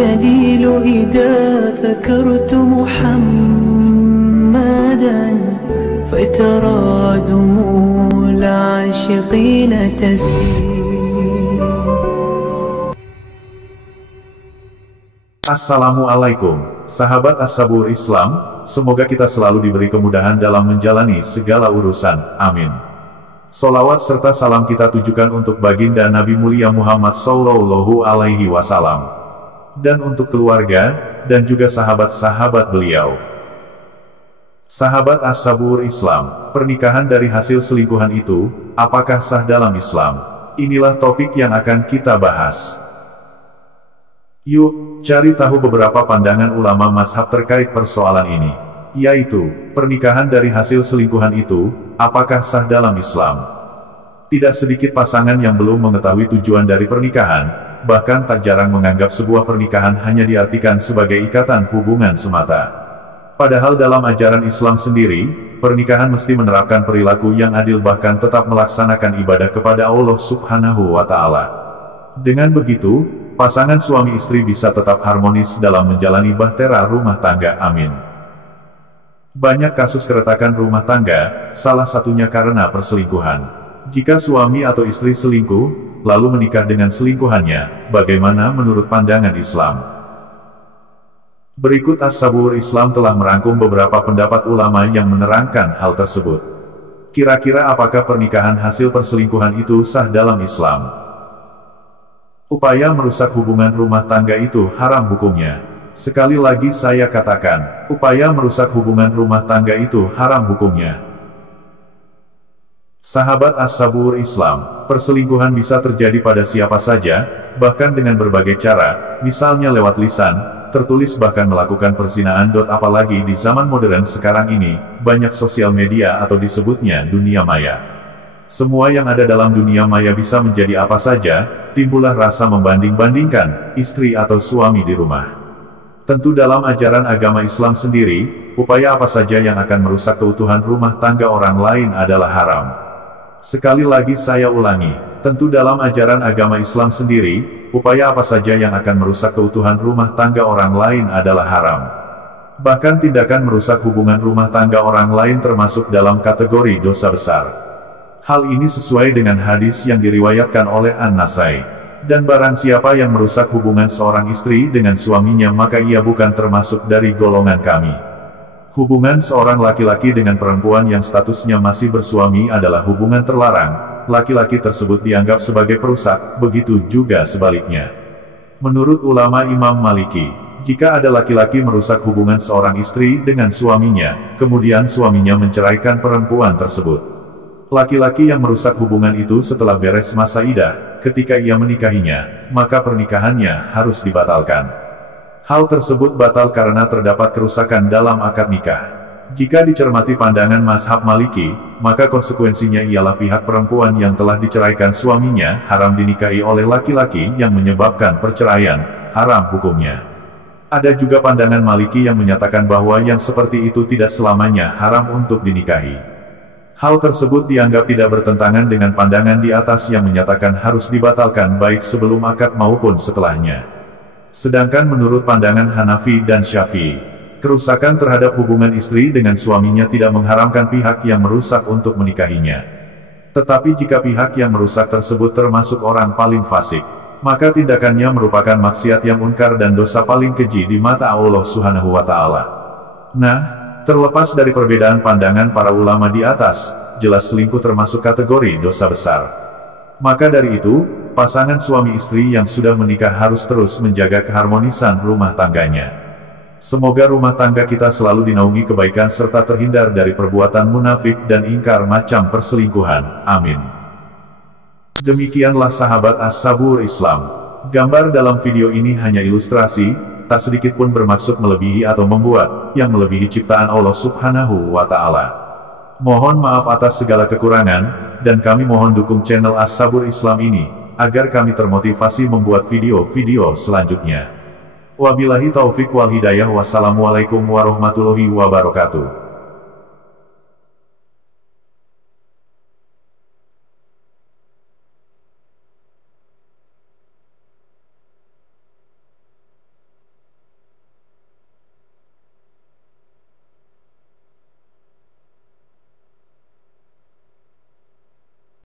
الجليل إذا ذكرت محمدا فترى دموع العاشقين تسيل. Assalamualaikum, sahabat As-Sabur Islam, semoga kita selalu diberi kemudahan dalam menjalani segala urusan, amin. Sholawat serta salam kita tujukan untuk baginda Nabi mulia Muhammad Sallallahu Alaihi Wasallam, dan untuk keluarga, dan juga sahabat-sahabat beliau. Sahabat As-Sabur Islam, pernikahan dari hasil selingkuhan itu, apakah sah dalam Islam? Inilah topik yang akan kita bahas. Yuk, cari tahu beberapa pandangan ulama mazhab terkait persoalan ini, yaitu, pernikahan dari hasil selingkuhan itu, apakah sah dalam Islam? Tidak sedikit pasangan yang belum mengetahui tujuan dari pernikahan, bahkan tak jarang menganggap sebuah pernikahan hanya diartikan sebagai ikatan hubungan semata. Padahal dalam ajaran Islam sendiri, pernikahan mesti menerapkan perilaku yang adil bahkan tetap melaksanakan ibadah kepada Allah Subhanahu wa Ta'ala. Dengan begitu, pasangan suami istri bisa tetap harmonis dalam menjalani bahtera rumah tangga, amin. Banyak kasus keretakan rumah tangga, salah satunya karena perselingkuhan. Jika suami atau istri selingkuh, lalu menikah dengan selingkuhannya, bagaimana menurut pandangan Islam? Berikut As-Sabur Islam telah merangkum beberapa pendapat ulama yang menerangkan hal tersebut. Kira-kira apakah pernikahan hasil perselingkuhan itu sah dalam Islam? Upaya merusak hubungan rumah tangga itu haram hukumnya. Sekali lagi saya katakan, upaya merusak hubungan rumah tangga itu haram hukumnya. Sahabat As-Sabur Islam, perselingkuhan bisa terjadi pada siapa saja, bahkan dengan berbagai cara, misalnya lewat lisan, tertulis bahkan melakukan perzinaan. Apalagi di zaman modern sekarang ini, banyak sosial media atau disebutnya dunia maya. Semua yang ada dalam dunia maya bisa menjadi apa saja, timbullah rasa membanding-bandingkan, istri atau suami di rumah. Tentu dalam ajaran agama Islam sendiri, upaya apa saja yang akan merusak keutuhan rumah tangga orang lain adalah haram. Sekali lagi saya ulangi, tentu dalam ajaran agama Islam sendiri, upaya apa saja yang akan merusak keutuhan rumah tangga orang lain adalah haram. Bahkan tindakan merusak hubungan rumah tangga orang lain termasuk dalam kategori dosa besar. Hal ini sesuai dengan hadis yang diriwayatkan oleh An-Nasai. Dan barang siapa yang merusak hubungan seorang istri dengan suaminya maka ia bukan termasuk dari golongan kami. Hubungan seorang laki-laki dengan perempuan yang statusnya masih bersuami adalah hubungan terlarang. Laki-laki tersebut dianggap sebagai perusak, begitu juga sebaliknya. Menurut ulama Imam Maliki, jika ada laki-laki merusak hubungan seorang istri dengan suaminya, kemudian suaminya menceraikan perempuan tersebut, laki-laki yang merusak hubungan itu setelah beres masa iddah, ketika ia menikahinya, maka pernikahannya harus dibatalkan. Hal tersebut batal karena terdapat kerusakan dalam akad nikah. Jika dicermati pandangan mazhab Maliki, maka konsekuensinya ialah pihak perempuan yang telah diceraikan suaminya haram dinikahi oleh laki-laki yang menyebabkan perceraian, haram hukumnya. Ada juga pandangan Maliki yang menyatakan bahwa yang seperti itu tidak selamanya haram untuk dinikahi. Hal tersebut dianggap tidak bertentangan dengan pandangan di atas yang menyatakan harus dibatalkan baik sebelum akad maupun setelahnya. Sedangkan menurut pandangan Hanafi dan Syafi'i, kerusakan terhadap hubungan istri dengan suaminya tidak mengharamkan pihak yang merusak untuk menikahinya. Tetapi jika pihak yang merusak tersebut termasuk orang paling fasik, maka tindakannya merupakan maksiat yang munkar dan dosa paling keji di mata Allah Subhanahu wa Ta'ala. Nah, terlepas dari perbedaan pandangan para ulama di atas, jelas selingkuh termasuk kategori dosa besar. Maka dari itu, pasangan suami istri yang sudah menikah harus terus menjaga keharmonisan rumah tangganya. Semoga rumah tangga kita selalu dinaungi kebaikan serta terhindar dari perbuatan munafik dan ingkar macam perselingkuhan. Amin. Demikianlah sahabat As-Sabur Islam. Gambar dalam video ini hanya ilustrasi, tak sedikit pun bermaksud melebihi atau membuat yang melebihi ciptaan Allah Subhanahu wa Ta'ala. Mohon maaf atas segala kekurangan, dan kami mohon dukung channel As-Sabur Islam ini, agar kami termotivasi membuat video-video selanjutnya. Wabillahi taufik wal hidayah. Wassalamualaikum warahmatullahi wabarakatuh.